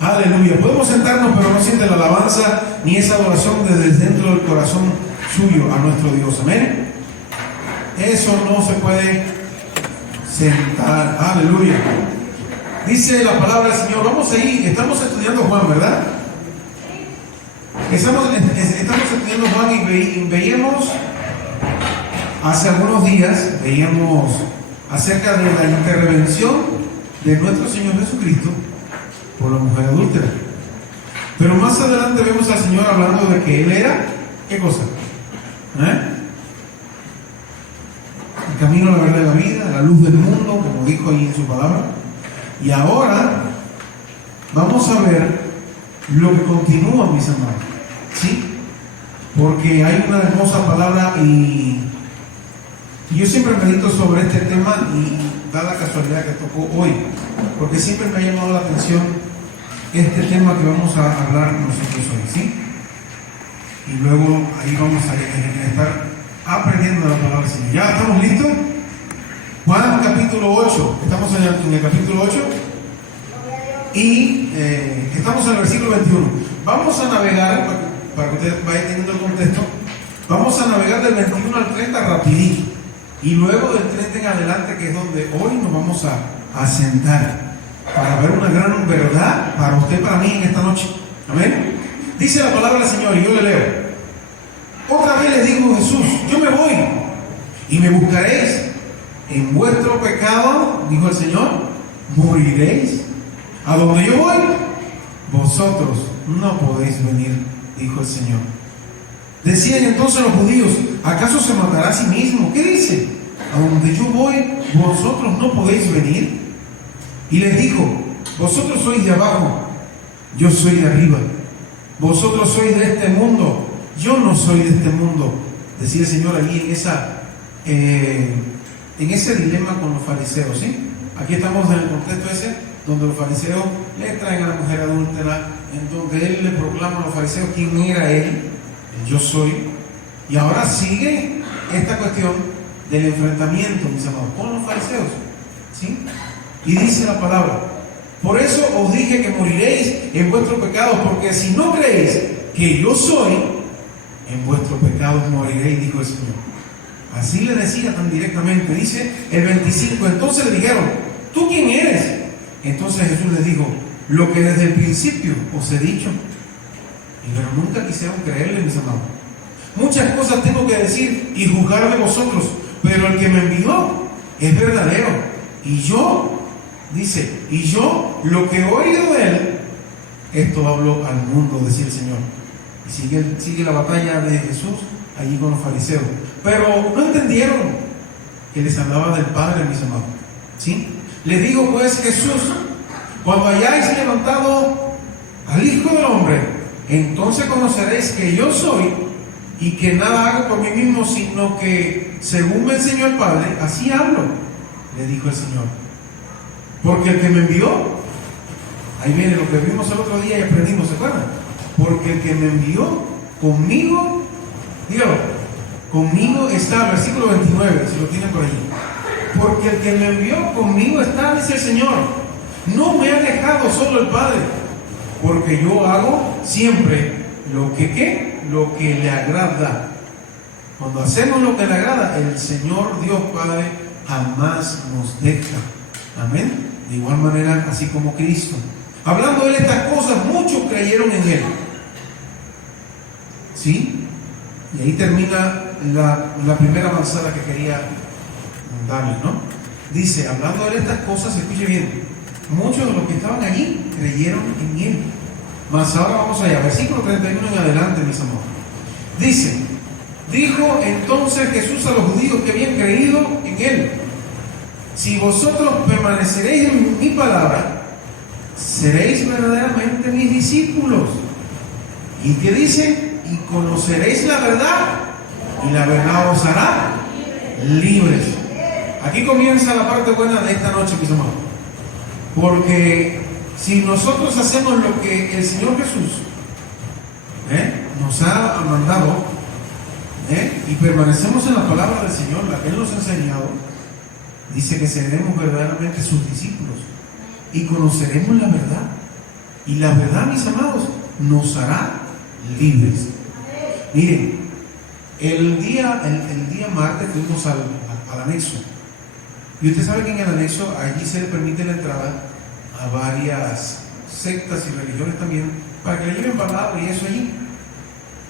Aleluya. Podemos sentarnos, pero no siente la alabanza ni esa adoración desde dentro del corazón suyo a nuestro Dios. Amén. Eso no se puede sentar. Aleluya. Dice la palabra del Señor. Vamos a ir. Estamos estudiando Juan, ¿verdad? Estamos estudiando Juan y veíamos hace algunos días, veíamos acerca de la intervención de nuestro Señor Jesucristo por la mujer adúltera. Pero más adelante vemos al Señor hablando de que Él era, ¿qué cosa? El camino, la verdad y la vida, la luz del mundo, como dijo ahí en su palabra. Y ahora vamos a ver lo que continúa, mis amados, ¿sí? Porque hay una hermosa palabra y yo siempre medito sobre este tema y da la casualidad que tocó hoy, porque siempre me ha llamado la atención este tema que vamos a hablar nosotros hoy, ¿sí? Y luego ahí vamos a estar aprendiendo la palabra del Señor. ¿Ya estamos listos? Juan capítulo 8, estamos en el capítulo 8 y estamos en el versículo 21. Vamos a navegar, para que ustedes vayan teniendo el contexto, vamos a navegar del 21 al 30 rapidito y luego del 30 en adelante, que es donde hoy nos vamos a sentar para ver una gran verdad para usted, para mí en esta noche. Amén. Dice la palabra del Señor y yo le leo. Otra vez les dijo Jesús, yo me voy y me buscaréis. En vuestro pecado, dijo el Señor, moriréis. A donde yo voy, vosotros no podéis venir, dijo el Señor. Decían entonces los judíos, ¿acaso se matará a sí mismo? ¿Qué dice? A donde yo voy, vosotros no podéis venir. Y les dijo, vosotros sois de abajo, yo soy de arriba. Vosotros sois de este mundo, yo no soy de este mundo. Decía el Señor allí en ese dilema con los fariseos, ¿sí? Aquí estamos en el contexto ese, donde los fariseos le traen a la mujer adúltera, en donde Él le proclama a los fariseos quién era Él, el yo soy. Y ahora sigue esta cuestión del enfrentamiento, mis amados, con los fariseos, ¿sí? Y dice la palabra, por eso os dije que moriréis en vuestros pecados, porque si no creéis que yo soy, en vuestros pecados moriréis, dijo el Señor. Así le decía tan directamente. Dice el 25, entonces le dijeron, ¿tú quién eres? Entonces Jesús les dijo, lo que desde el principio os he dicho. Pero nunca quisieron creerle, mis amados. Muchas cosas tengo que decir y juzgar de vosotros, pero el que me envió es verdadero. Y yo, dice, y yo lo que he oído de él, esto hablo al mundo, decía el Señor. Y sigue la batalla de Jesús allí con los fariseos. Pero no entendieron que les hablaba del Padre, mis amados, ¿sí? Les digo pues Jesús, cuando hayáis levantado al Hijo del Hombre, entonces conoceréis que yo soy y que nada hago por mí mismo, sino que según me enseñó el Padre, así hablo, le dijo el Señor. Porque el que me envió, ahí viene lo que vimos el otro día y aprendimos, ¿se acuerdan? Porque el que me envió conmigo, dígalo, conmigo está, versículo 29, si lo tienen por allí. Porque el que me envió conmigo está, dice el Señor. No me ha dejado solo el Padre, porque yo hago siempre lo que le agrada. Cuando hacemos lo que le agrada, el Señor Dios Padre jamás nos deja. Amén. De igual manera, así como Cristo. Hablando de estas cosas, muchos creyeron en Él. ¿Sí? Y ahí termina la primera avanzada que quería darles, ¿no? Dice, hablando de estas cosas, escuche bien, muchos de los que estaban allí creyeron en Él. Mas ahora vamos allá, versículo 31 en adelante, mis amores. Dice, dijo entonces Jesús a los judíos que habían creído en Él, si vosotros permaneceréis en mi palabra, seréis verdaderamente mis discípulos. ¿Y qué dice? Y conoceréis la verdad, y la verdad os hará libres. Aquí comienza la parte buena de esta noche, mis amados. Porque si nosotros hacemos lo que el Señor Jesús nos ha mandado y permanecemos en la palabra del Señor, la que Él nos ha enseñado, dice que seremos verdaderamente sus discípulos y conoceremos la verdad. Y la verdad, mis amados, nos hará libres. Miren, el día martes fuimos al anexo. Y usted sabe que en el anexo allí se le permite la entrada a varias sectas y religiones también, para que le lleven palabra y eso allí.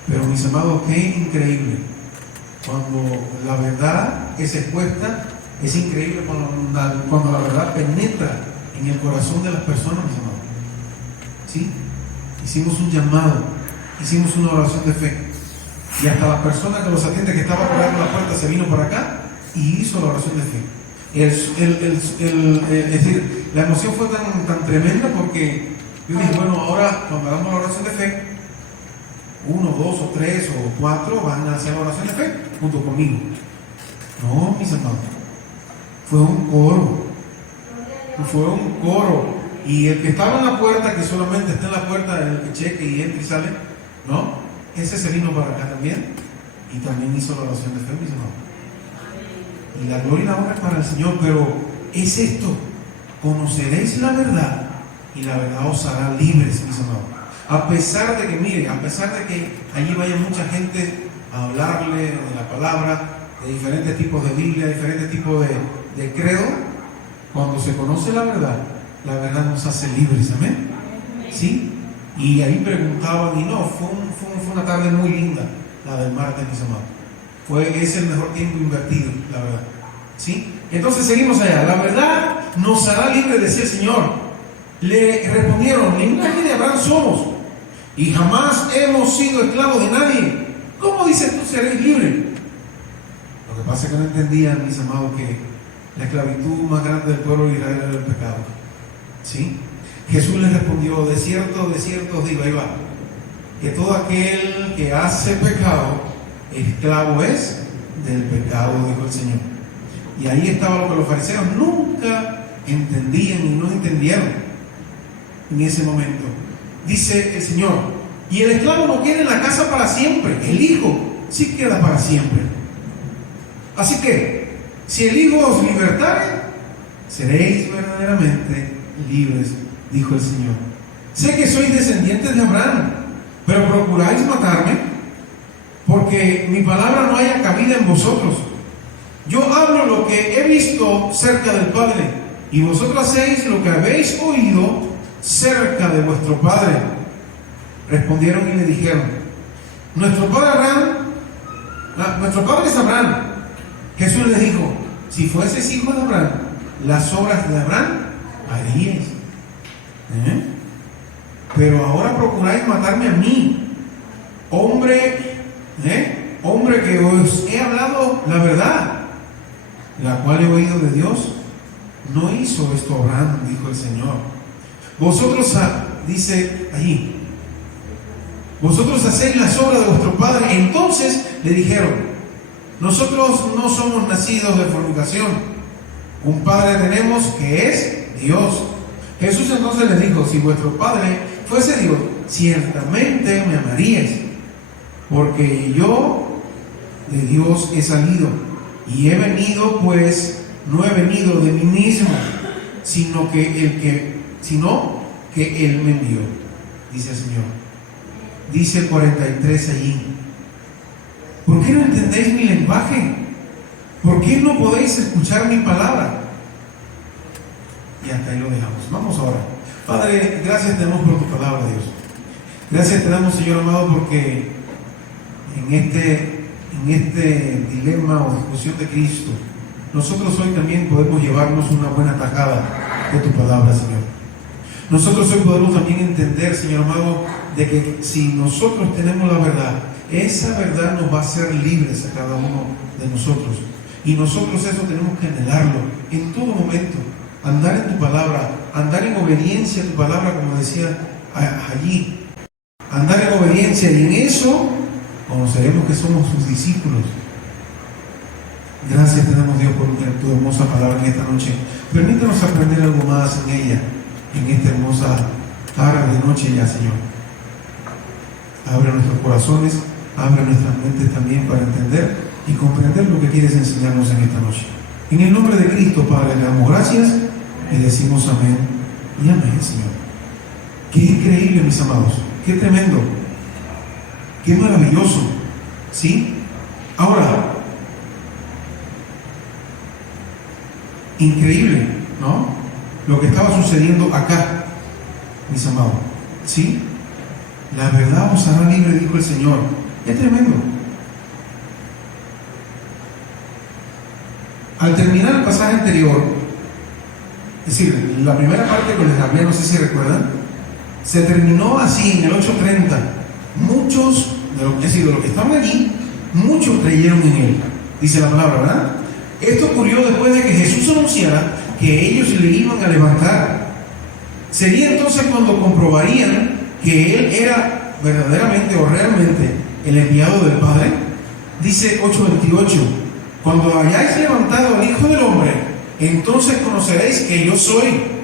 Pero mis amados, qué increíble. Cuando la verdad es expuesta, es increíble cuando la verdad penetra en el corazón de las personas, mis amados. ¿Sí? Hicimos un llamado, hicimos una oración de fe. Y hasta la persona que los atiende, que estaba por ahí en la puerta, se vino para acá y hizo la oración de fe. Es decir, la emoción fue tan tremenda porque yo dije, bueno, ahora cuando hagamos la oración de fe, 1, 2 o 3 o 4 van a hacer la oración de fe junto conmigo. No, mis amados, fue un coro. Fue un coro. Y el que estaba en la puerta, que solamente está en la puerta, el que cheque y entra y sale, ¿no? Ese se vino para acá también y también hizo la oración de fe, mis amados. Y la gloria y la honra es para el Señor, pero es esto: conoceréis la verdad y la verdad os hará libres, mis amados. A pesar de que, mire, a pesar de que allí vaya mucha gente a hablarle de la palabra, de diferentes tipos de Biblia, diferentes tipos de credo, cuando se conoce la verdad nos hace libres, amén. ¿Sí? Y ahí preguntaban, y no, fue una tarde muy linda, la del martes, mis amados. Es el mejor tiempo invertido, la verdad. ¿Sí? Entonces seguimos allá. La verdad nos hará libres, decía el Señor. Le respondieron: linaje de Abraham somos, y jamás hemos sido esclavos de nadie. ¿Cómo dices tú seréis libres? Lo que pasa es que no entendían, mis amados, que la esclavitud más grande del pueblo de Israel era el pecado. ¿Sí? Jesús les respondió: de cierto os digo, ahí va, que todo aquel que hace pecado, esclavo es del pecado, dijo el Señor. Y ahí estaba lo que los fariseos nunca entendían y no entendieron en ese momento. Dice el Señor: y el esclavo no queda en la casa para siempre, el Hijo sí queda para siempre. Así que, si el Hijo os libertare, seréis verdaderamente libres, dijo el Señor. Sé que sois descendientes de Abraham, pero procuráis matarme, porque mi palabra no haya cabida en vosotros. Yo hablo lo que he visto cerca del Padre, y vosotros hacéis lo que habéis oído cerca de vuestro Padre. Respondieron y le dijeron: nuestro padre es Abraham. Jesús les dijo: si fueses hijo de Abraham, las obras de Abraham haríais. Pero ahora procuráis matarme a mí, hombre que os he hablado la verdad, la cual he oído de Dios. No hizo esto Abraham, dijo el Señor. Vosotros, dice allí, vosotros hacéis las obras de vuestro padre. Entonces le dijeron: nosotros no somos nacidos de fornicación, un padre tenemos que es Dios. Jesús entonces les dijo: si vuestro padre fuese Dios, ciertamente me amaríais, porque yo de Dios he salido, y he venido, pues no he venido de mí mismo, sino que Él me envió, dice el Señor. Dice el 43 allí: ¿por qué no entendéis mi lenguaje? ¿Por qué no podéis escuchar mi palabra? Y hasta ahí lo dejamos. Vamos ahora. Padre, gracias te damos por tu palabra, Dios. Gracias te damos, Señor amado, porque en este dilema o discusión de Cristo, nosotros hoy también podemos llevarnos una buena tajada de tu palabra, Señor. Nosotros hoy podemos también entender, Señor amado, de que si nosotros tenemos la verdad, esa verdad nos va a hacer libres a cada uno de nosotros. Y nosotros eso tenemos que anhelarlo en todo momento. Andar en tu palabra, andar en obediencia a tu palabra, como decía allí. Andar en obediencia, y en eso conoceremos que somos sus discípulos. Gracias te damos, Dios, por tu hermosa palabra en esta noche. Permítanos aprender algo más en ella, en esta hermosa tarde de noche ya, Señor. Abre nuestros corazones, abre nuestras mentes también para entender y comprender lo que quieres enseñarnos en esta noche. En el nombre de Cristo, Padre, le damos gracias y decimos amén y amén, Señor. Qué increíble, mis amados, qué tremendo, qué maravilloso, ¿sí? Ahora, increíble, ¿no? Lo que estaba sucediendo acá, mis amados, ¿sí? La verdad os hará libre, dijo el Señor. Es tremendo. Al terminar el pasaje anterior, es decir, la primera parte que les hablé, no sé si recuerdan, se terminó así en el 8:30. Muchos, de los que estaban allí, muchos creyeron en Él, dice la palabra, ¿verdad? Esto ocurrió después de que Jesús anunciara que ellos le iban a levantar. Sería entonces cuando comprobarían que Él era verdaderamente o realmente el enviado del Padre. Dice 8:28, cuando hayáis levantado al Hijo del Hombre, entonces conoceréis que yo soy,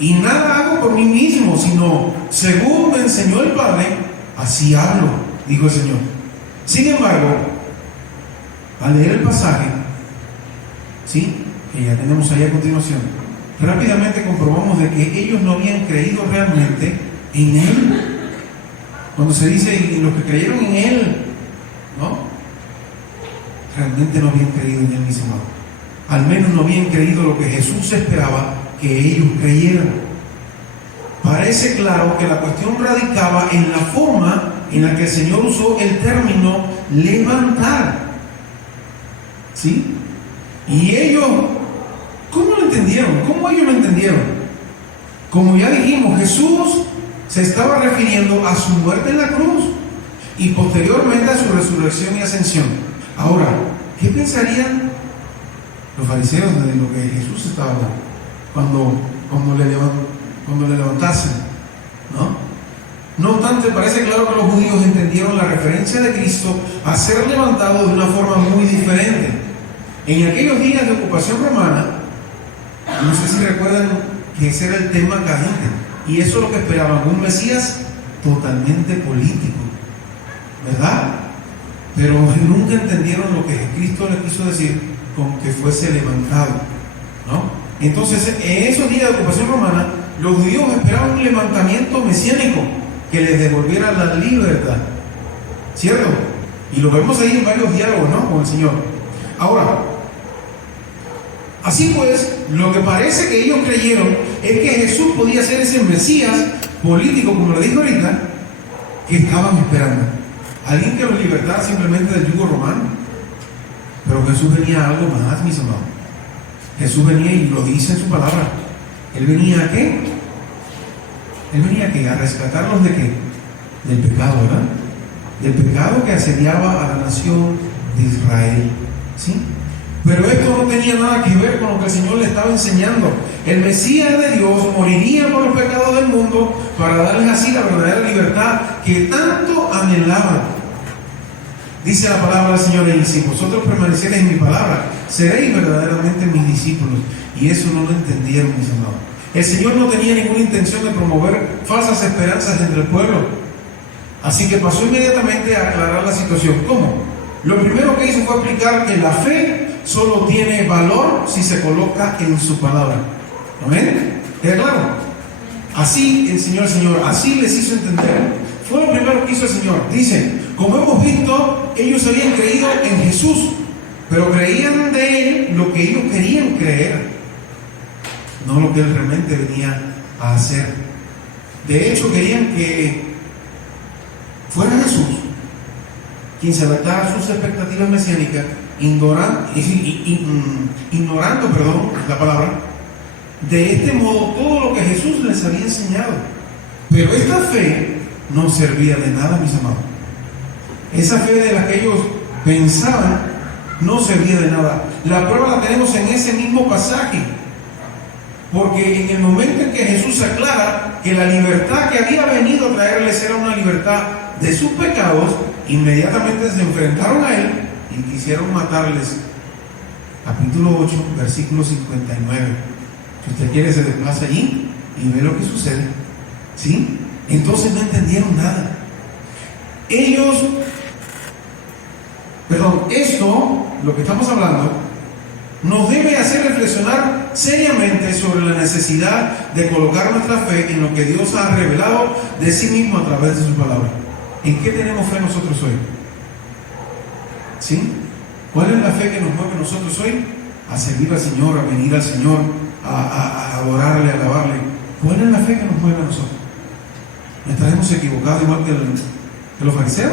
y nada hago por mí mismo, sino según me enseñó el Padre, así hablo, dijo el Señor. Sin embargo, al leer el pasaje, ¿sí?, que ya tenemos ahí a continuación, rápidamente comprobamos de que ellos no habían creído realmente en Él. Cuando se dice, y los que creyeron en Él, ¿no?, realmente no habían creído en Él, mis amados. Al menos no habían creído lo que Jesús esperaba que ellos creyeran. Parece claro que la cuestión radicaba en la forma en la que el Señor usó el término levantar, ¿sí? Y ellos, ¿cómo lo entendieron? ¿Cómo ellos lo entendieron? Como ya dijimos, Jesús se estaba refiriendo a su muerte en la cruz y posteriormente a su resurrección y ascensión. Ahora, ¿qué pensarían los fariseos de lo que Jesús estaba hablando cuando le levantasen? No obstante, parece claro que los judíos entendieron la referencia de Cristo a ser levantado de una forma muy diferente. En aquellos días de ocupación romana, no sé si recuerdan que ese era el tema caliente, y eso es lo que esperaban, un Mesías totalmente político, ¿verdad? Pero nunca entendieron lo que Cristo les quiso decir con que fuese levantado, ¿no? Entonces, en esos días de ocupación romana, los judíos esperaban un levantamiento mesiánico que les devolviera la libertad, ¿cierto? Y lo vemos ahí en varios diálogos, ¿no?, con el Señor. Ahora, así pues, lo que parece que ellos creyeron es que Jesús podía ser ese Mesías político, como lo dijo ahorita, que estaban esperando. Alguien que los libertara simplemente del yugo romano. Pero Jesús venía a algo más, mis amados. Jesús venía, y lo dice en su palabra, Él venía a ¿qué? Él venía a ¿qué? A rescatarlos de ¿qué? Del pecado, ¿verdad? Del pecado que asediaba a la nación de Israel, ¿sí? Pero esto no tenía nada que ver con lo que el Señor le estaba enseñando. El Mesías de Dios moriría por los pecados del mundo para darles así la verdadera libertad que tanto anhelaban. Dice la palabra del Señor, y si vosotros permaneceréis en mi palabra, seréis verdaderamente mis discípulos. Y eso no lo entendieron, mis amados. El Señor no tenía ninguna intención de promover falsas esperanzas entre el pueblo. Así que pasó inmediatamente a aclarar la situación. ¿Cómo? Lo primero que hizo fue explicar que la fe solo tiene valor si se coloca en su palabra. ¿Amén? ¿Queda claro? Así enseñó el Señor, así les hizo entender. Fue lo primero que hizo el Señor. Dice, como hemos visto, ellos habían creído en Jesús, pero creían de Él lo que ellos querían creer, no lo que Él realmente venía a hacer. De hecho, querían que fuera Jesús quien se adaptara a sus expectativas mesiánicas, ignorando la palabra. De este modo, todo lo que Jesús les había enseñado. Pero esta fe no servía de nada, mis amados. Esa fe de la que ellos pensaban no servía de nada. La prueba la tenemos en ese mismo pasaje. Porque en el momento en que Jesús aclara que la libertad que había venido a traerles era una libertad de sus pecados, inmediatamente se enfrentaron a Él y quisieron matarles. Capítulo 8, versículo 59. Si usted quiere, se desplaza allí y ve lo que sucede, ¿sí? Entonces no entendieron nada. Esto, lo que estamos hablando, nos debe hacer reflexionar seriamente sobre la necesidad de colocar nuestra fe en lo que Dios ha revelado de sí mismo a través de su palabra. ¿En qué tenemos fe nosotros hoy? ¿Sí? ¿Cuál es la fe que nos mueve nosotros hoy? A servir al Señor, a venir al Señor, a adorarle, a alabarle. ¿Cuál es la fe que nos mueve a nosotros? ¿Estaremos equivocados igual que los fariseos?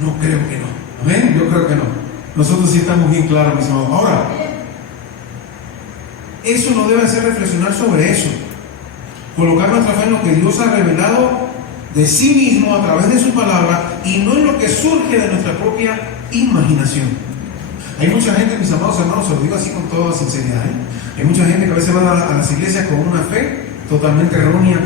No creo que no. ¿Amén? Yo creo que no. Nosotros sí estamos bien claros, mis amados. Ahora, eso nos debe hacer reflexionar sobre eso. Colocar nuestra fe en lo que Dios ha revelado de sí mismo a través de su palabra y no en lo que surge de nuestra propia imaginación. Hay mucha gente, mis amados hermanos, se lo digo así con toda sinceridad, hay mucha gente que a veces va a las iglesias con una fe totalmente errónea,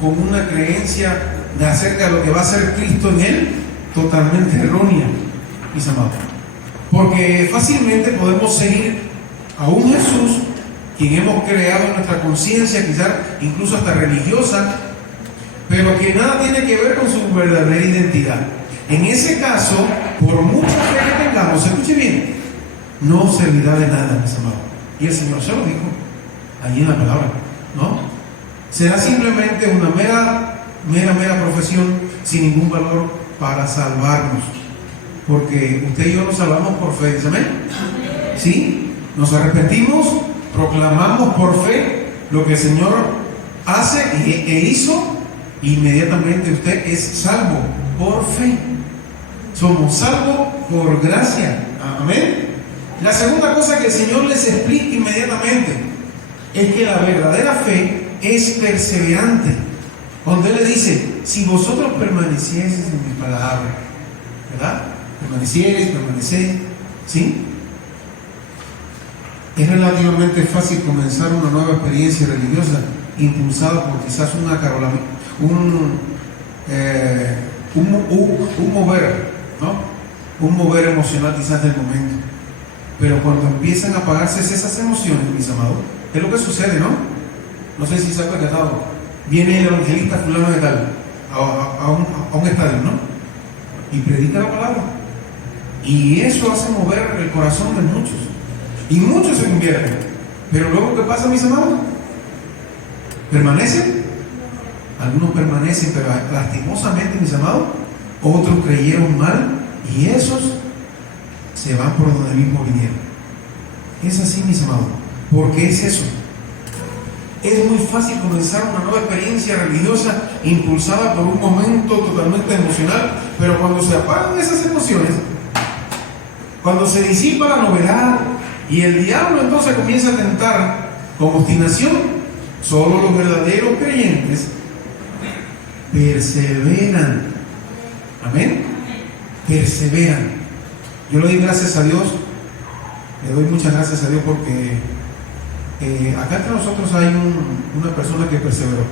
con una creencia de acerca de lo que va a ser Cristo en él, totalmente errónea, mis amados. Porque fácilmente podemos seguir a un Jesús, quien hemos creado en nuestra conciencia, quizás incluso hasta religiosa, pero que nada tiene que ver con su verdadera identidad. En ese caso, por mucha fe que tengamos, escuche bien, no servirá de nada, mis amados. Y el Señor se lo dijo allí en la palabra, ¿no? Será simplemente una mera profesión sin ningún valor para salvarnos. Porque usted y yo nos salvamos por fe, ¿dice amén? ¿Sí? Nos arrepentimos, proclamamos por fe lo que el Señor hace e hizo, e inmediatamente usted es salvo por fe. Somos salvos por gracia. Amén. La segunda cosa que el Señor les explica inmediatamente es que la verdadera fe es perseverante. Cuando Él le dice, si vosotros permanecieseis en mi palabra, ¿verdad? Permanecieres, ¿sí? Es relativamente fácil comenzar una nueva experiencia religiosa impulsada por quizás un mover, ¿no? Un mover emocional quizás del momento. Pero cuando empiezan a apagarse esas emociones, mis amados, es lo que sucede, ¿no? No sé si se ha percatado. Viene el evangelista fulano de tal a un estadio, ¿no? Y predica la palabra. Y eso hace mover el corazón de muchos. Y muchos se convierten. Pero luego, ¿qué pasa, mis amados? ¿Permanecen? Algunos permanecen, pero lastimosamente, mis amados, otros creyeron mal y esos se van por donde mismo vinieron. Es así, mis amados. ¿Por qué es eso? Es muy fácil comenzar una nueva experiencia religiosa impulsada por un momento totalmente emocional, pero cuando se apagan esas emociones, cuando se disipa la novedad y el diablo entonces comienza a tentar con obstinación, solo los verdaderos creyentes perseveran. Amén. Perseveran. Yo le doy gracias a Dios, le doy muchas gracias a Dios porque acá entre nosotros hay una persona que perseveró.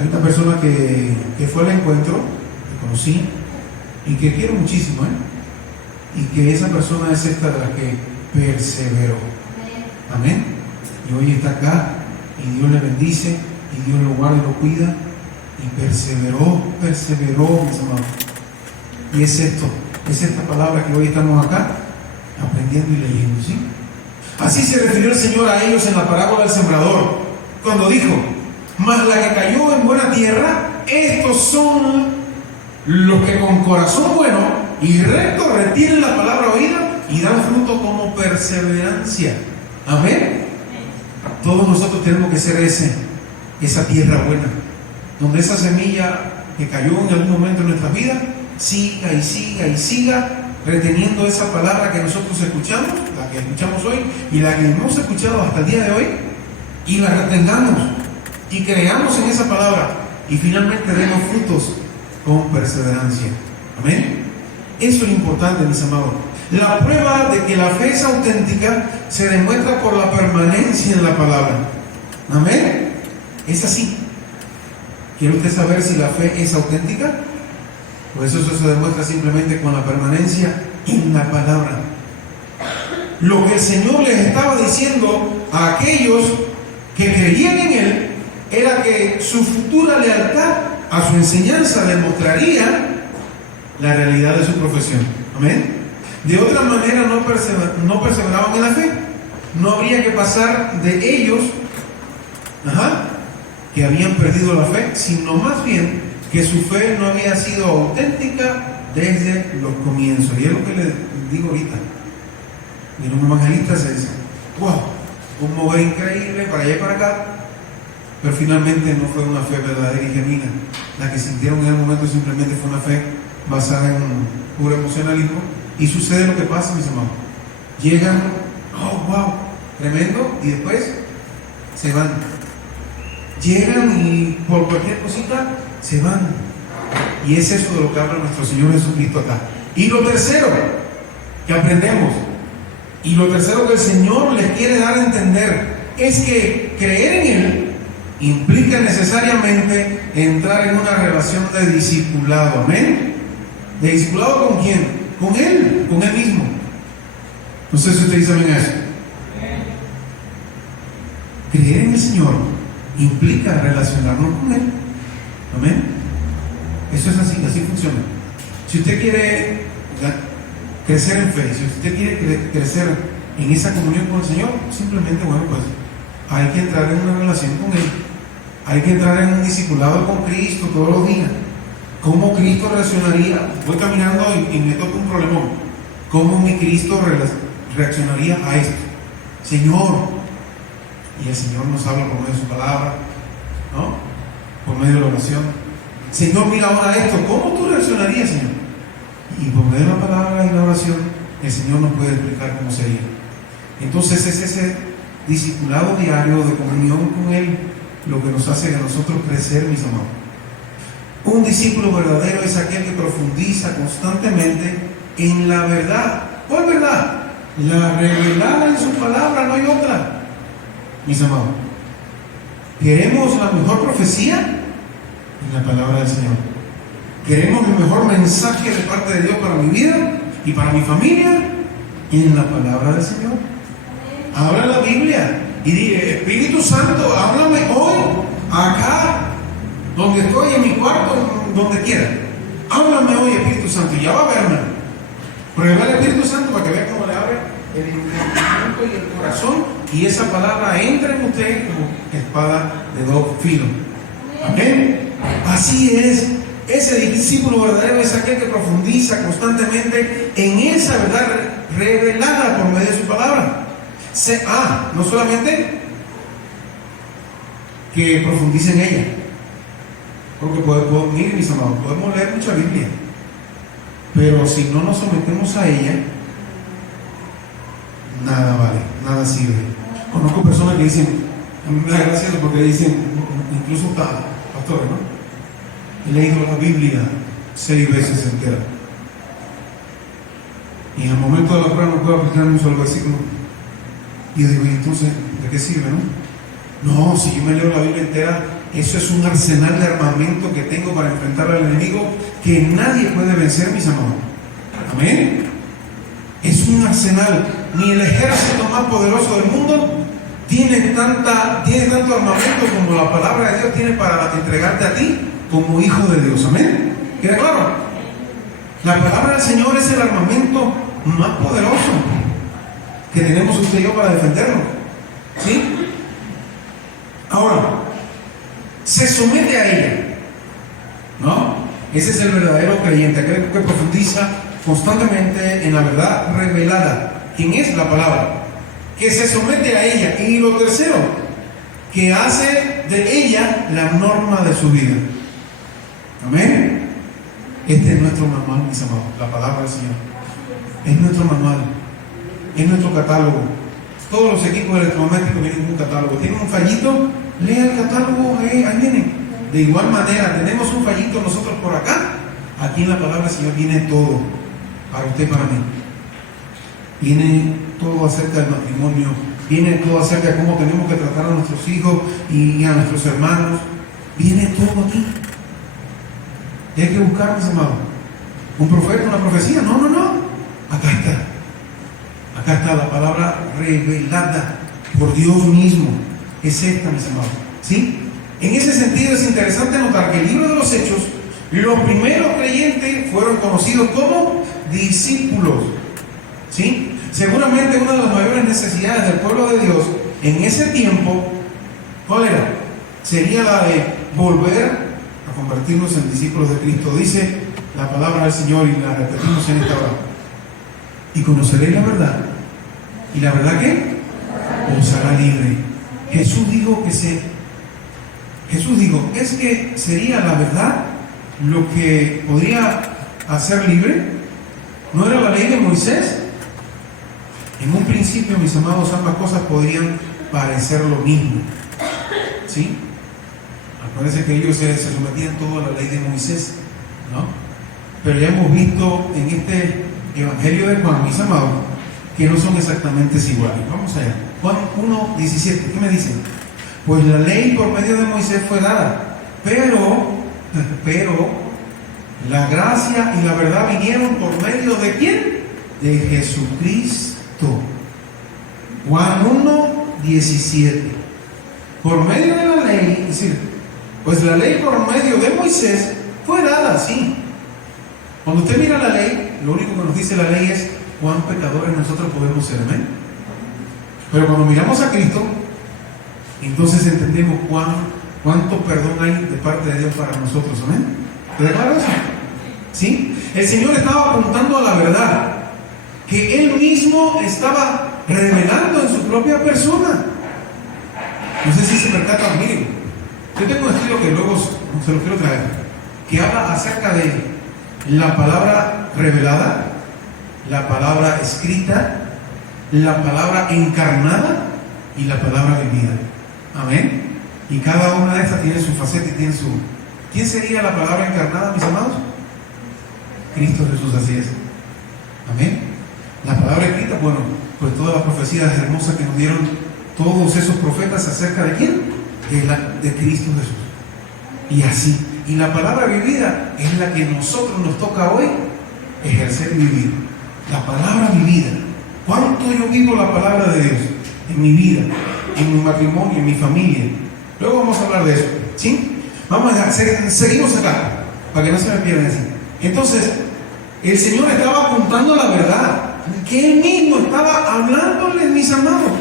Hay una persona que fue al encuentro, que conocí y que quiero muchísimo, y que esa persona es esta de la que perseveró. Amén. Y hoy está acá y Dios le bendice y Dios lo guarda y lo cuida y perseveró, mis amados. Y es esta palabra que hoy estamos acá aprendiendo y leyendo, ¿sí? Así se refirió el Señor a ellos en la parábola del sembrador, cuando dijo, mas la que cayó en buena tierra, estos son los que con corazón bueno y recto retienen la palabra oída y dan fruto como perseverancia. Amén. Todos nosotros tenemos que ser esa tierra buena, donde esa semilla que cayó en algún momento en nuestra vida siga y siga y siga reteniendo esa palabra que nosotros escuchamos, la que escuchamos hoy y la que hemos escuchado hasta el día de hoy, y la retengamos y creamos en esa palabra y finalmente demos frutos con perseverancia. Amén. Eso es importante, mis amados. La prueba de que la fe es auténtica se demuestra por la permanencia en la palabra. Amén. Es así. ¿Quiere usted saber si la fe es auténtica? Pues eso se demuestra simplemente con la permanencia en la palabra. Lo que el Señor les estaba diciendo a aquellos que creían en Él era que su futura lealtad a su enseñanza demostraría la realidad de su profesión. Amén. De otra manera no perseveraban en la fe. No habría que pasar de ellos que habían perdido la fe, sino más bien que su fe no había sido auténtica desde los comienzos. Y es lo que les digo ahorita. Y los evangelistas se dicen, wow, un mover increíble para allá y para acá, pero finalmente no fue una fe verdadera y genuina. La que sintieron en el momento simplemente fue una fe basada en puro emocionalismo. Y sucede lo que pasa, mis amados. Llegan, oh wow, tremendo, y después se van. Llegan y por cualquier cosita se van. Y es eso de lo que habla nuestro Señor Jesucristo acá. Y lo tercero que aprendemos, y lo tercero que el Señor les quiere dar a entender, es que creer en Él implica necesariamente entrar en una relación de discipulado. ¿Amén? ¿De discipulado con quién? Con Él mismo. No sé si ustedes saben eso. Creer en el Señor implica relacionarnos con Él. Amén. Eso es así, así funciona. Si usted quiere crecer en fe, si usted quiere crecer en esa comunión con el Señor, simplemente, bueno, pues hay que entrar en una relación con Él. Hay que entrar en un discipulado con Cristo todos los días. ¿Cómo Cristo reaccionaría? Voy caminando y me toca un problemón. ¿Cómo mi Cristo reaccionaría a esto? Señor. Y el Señor nos habla por medio de su palabra, ¿no? Por medio de la oración. Señor, mira ahora esto. ¿Cómo tú reaccionarías, Señor? Y por medio de la palabra y la oración, el Señor nos puede explicar cómo sería. Entonces es ese discipulado diario de comunión con Él lo que nos hace a nosotros crecer, mis amados. Un discípulo verdadero es aquel que profundiza constantemente en la verdad. ¿Cuál verdad? La revelada en su palabra, no hay otra. Mis amados, ¿queremos la mejor profecía? En la palabra del Señor. ¿Queremos el mejor mensaje de parte de Dios para mi vida y para mi familia? En la palabra del Señor. Abra la Biblia y dile, Espíritu Santo, háblame hoy, acá, donde estoy, en mi cuarto, donde quiera. Háblame hoy, Espíritu Santo, y ya va a verme. Prueba el Espíritu Santo para que vea cómo le abre el entendimiento y el corazón, y esa palabra entra en usted como espada de dos filos. Amén. Así es. Ese discípulo verdadero es aquel que profundiza constantemente en esa verdad revelada por medio de su palabra. No solamente que profundice en ella, porque miren, mis amados, podemos leer mucha Biblia, pero si no nos sometemos a ella, nada vale, nada sirve. Conozco personas que dicen, me da gracia porque dicen, incluso pastores, ¿no? He leído la Biblia 6 veces entera, y en el momento de la prueba no puedo aplicar un solo versículo. Y yo digo, ¿y entonces de qué sirve, no? No, si yo me leo la Biblia entera, eso es un arsenal de armamento que tengo para enfrentar al enemigo que nadie puede vencer, mis amados. Amén. Es un arsenal. Ni el ejército más poderoso del mundo tiene tanto armamento como la palabra de Dios tiene para entregarte a ti como hijo de Dios. Amén. ¿Queda claro? La palabra del Señor es el armamento más poderoso que tenemos usted y yo para defendernos. ¿Sí? Ahora, se somete a ella, ¿no? Ese es el verdadero creyente, aquel que profundiza constantemente en la verdad revelada. ¿Quién es? La palabra. Que se somete a ella. Y lo tercero, que hace de ella la norma de su vida. Amén. Este es nuestro manual, mis amados, la palabra del Señor. Es nuestro manual. Es nuestro catálogo. Todos los equipos electrodomésticos vienen con un catálogo. ¿Tienen un fallito? Lea el catálogo, ahí viene. De igual manera, tenemos un fallito nosotros por acá. Aquí en la palabra del Señor viene todo. Para usted y para mí. Viene todo acerca del matrimonio. Viene todo acerca de cómo tenemos que tratar a nuestros hijos y a nuestros hermanos. Viene todo aquí. Y hay que buscar, mis amados, un profeta, una profecía. No. Acá está. Acá está la palabra revelada por Dios mismo. Es esta, mis amados. ¿Sí? En ese sentido es interesante notar que el libro de los Hechos, los primeros creyentes fueron conocidos como discípulos. ¿Sí? Seguramente una de las mayores necesidades del pueblo de Dios en ese tiempo, ¿cuál era? Sería la de volver a convertirnos en discípulos de Cristo. Dice la palabra del Señor y la repetimos en esta hora. Y conoceréis la verdad. ¿Y la verdad qué? Os hará libre. Jesús dijo es que sería la verdad lo que podría hacer libre. ¿No era la ley de Moisés? En un principio, mis amados, ambas cosas podrían parecer lo mismo. ¿Sí? Parece que ellos se sometían todo a la ley de Moisés, ¿no? Pero ya hemos visto en este Evangelio de Juan, mis amados, que no son exactamente iguales. Vamos allá. Juan 1:17, ¿qué me dice? Pues la ley por medio de Moisés fue dada, pero la gracia y la verdad vinieron por medio de ¿quién? De Jesucristo. Juan 1:17. Por medio de la ley, es decir, pues la ley por medio de Moisés fue dada, sí. Cuando usted mira la ley, lo único que nos dice la ley es cuán pecadores nosotros podemos ser, amén. Pero cuando miramos a Cristo, entonces entendemos cuánto perdón hay de parte de Dios para nosotros, amén. ¿Te declaro eso? ¿Sí? El Señor estaba apuntando a la verdad que Él mismo estaba revelando en su propia persona. No sé si se percatan, miren, yo tengo un estilo que luego se lo quiero traer, que habla acerca de la palabra revelada, la palabra escrita, la palabra encarnada y la palabra vivida. Amén. Y cada una de estas tiene su faceta y tiene su... ¿Quién sería la palabra encarnada, mis amados? Cristo Jesús, así es. Amén. La palabra escrita, bueno, pues todas las profecías hermosas que nos dieron todos esos profetas acerca de quién, de Cristo Jesús. Y así. Y la palabra vivida es la que nosotros nos toca hoy ejercer y vivir. La palabra vivida. ¿Cuánto yo vivo la palabra de Dios en mi vida, en mi matrimonio, en mi familia? Luego vamos a hablar de eso. ¿Sí? Vamos a seguimos acá, para que no se me pierdan así. Entonces, el Señor estaba apuntando la verdad, que Él mismo estaba hablándoles, mis amados.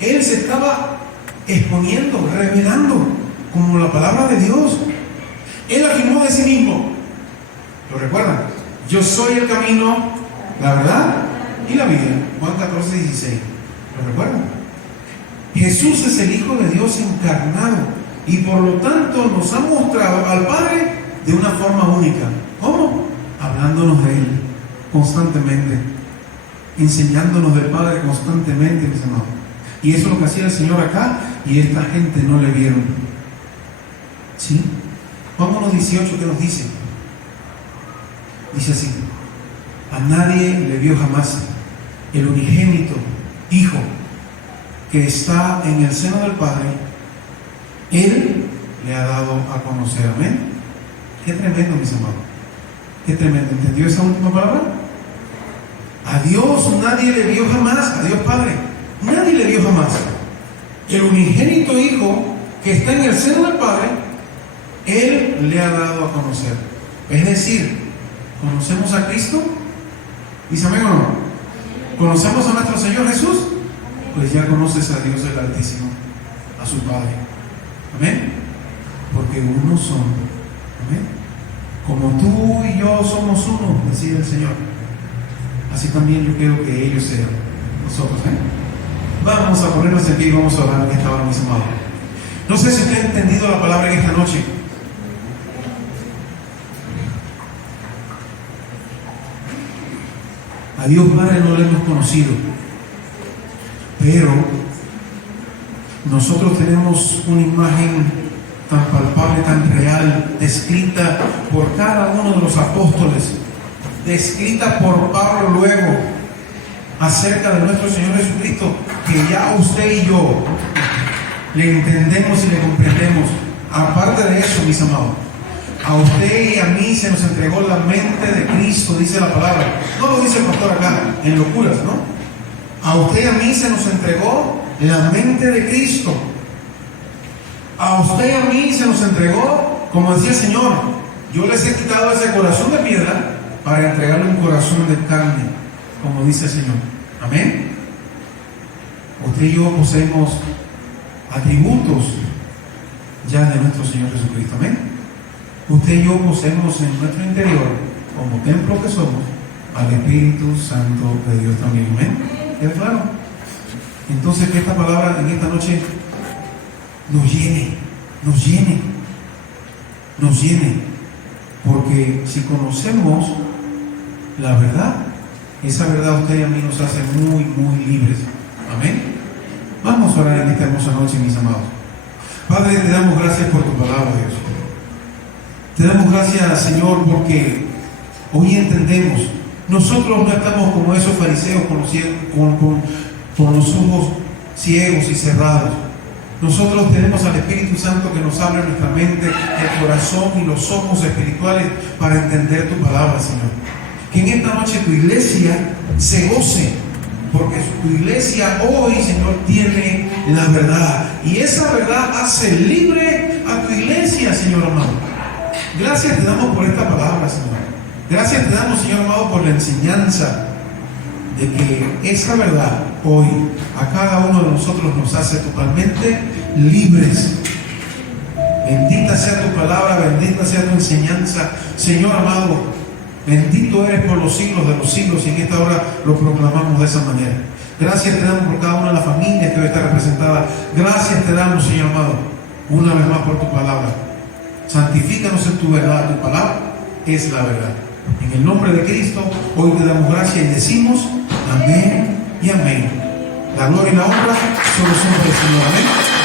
Él se estaba exponiendo, revelando, como la palabra de Dios. Él afirmó de sí mismo, ¿lo recuerdan? Yo soy el camino, la verdad y la vida. Juan 14:16. ¿Lo recuerdan? Jesús es el Hijo de Dios encarnado y por lo tanto nos ha mostrado al Padre de una forma única. ¿Cómo? Hablándonos de Él constantemente, enseñándonos del Padre constantemente, mis amados. Y eso es lo que hacía el Señor acá, y esta gente no le vieron. ¿Sí? Juan 1:18, ¿qué nos dice? Dice así: a nadie le vio jamás, el unigénito Hijo que está en el seno del Padre, Él le ha dado a conocer. Amén. Qué tremendo, mis amados. Qué tremendo. ¿Entendió esa última palabra? A Dios nadie le vio jamás, a Dios Padre. Nadie le vio jamás. El unigénito Hijo que está en el seno del Padre, Él le ha dado a conocer. Es decir, ¿conocemos a Cristo? ¿Dice amén o no? ¿Conocemos a nuestro Señor Jesús? Pues ya conoces a Dios el Altísimo, a su Padre. Amén. Porque uno son. Amén. Como tú y yo somos uno, decía el Señor, así también yo quiero que ellos sean nosotros. Vamos a ponernos en pie y vamos a orar en esta hora, mis amados. No sé si usted ha entendido la palabra en esta noche. A Dios Padre no le hemos conocido, pero nosotros tenemos una imagen tan palpable, tan real, descrita por cada uno de los apóstoles, descrita por Pablo luego, acerca de nuestro Señor Jesucristo, que ya usted y yo le entendemos y le comprendemos. Aparte de eso, mis amados, a usted y a mí se nos entregó la mente de Cristo, dice la palabra. No lo dice el pastor acá, en locuras, ¿no? A usted y a mí se nos entregó la mente de Cristo. A usted y a mí se nos entregó, como decía el Señor, yo les he quitado ese corazón de piedra para entregarle un corazón de carne, como dice el Señor. Amén. Usted y yo poseemos atributos ya de nuestro Señor Jesucristo. Amén. Usted y yo poseemos en nuestro interior, como templo que somos, al Espíritu Santo de Dios también. Amén. ¿Es claro? Entonces que esta palabra en esta noche nos llene, nos llene, nos llene. Porque si conocemos la verdad, esa verdad a usted y a mí nos hace muy, muy libres. Amén. Vamos a orar en esta hermosa noche, mis amados. Padre, te damos gracias por tu palabra, Dios. Te damos gracias, Señor, porque hoy entendemos. Nosotros no estamos como esos fariseos con los ojos ciegos y cerrados. Nosotros tenemos al Espíritu Santo que nos abre nuestra mente, el corazón y los ojos espirituales para entender tu palabra, Señor. Que en esta noche tu iglesia se goce, porque tu iglesia hoy, Señor, tiene la verdad. Y esa verdad hace libre a tu iglesia, Señor amado. Gracias te damos por esta palabra, Señor. Gracias te damos, Señor amado, por la enseñanza de que esa verdad hoy a cada uno de nosotros nos hace totalmente libres. Bendita sea tu palabra, bendita sea tu enseñanza, Señor amado. Bendito eres por los siglos de los siglos, y en esta hora lo proclamamos de esa manera. Gracias te damos por cada una de las familias que hoy está representada. Gracias te damos, Señor amado, una vez más por tu palabra. Santifícanos en tu verdad. Tu palabra es la verdad. En el nombre de Cristo, hoy te damos gracias y decimos amén y amén. La gloria y la honra solo son para el Señor. Amén.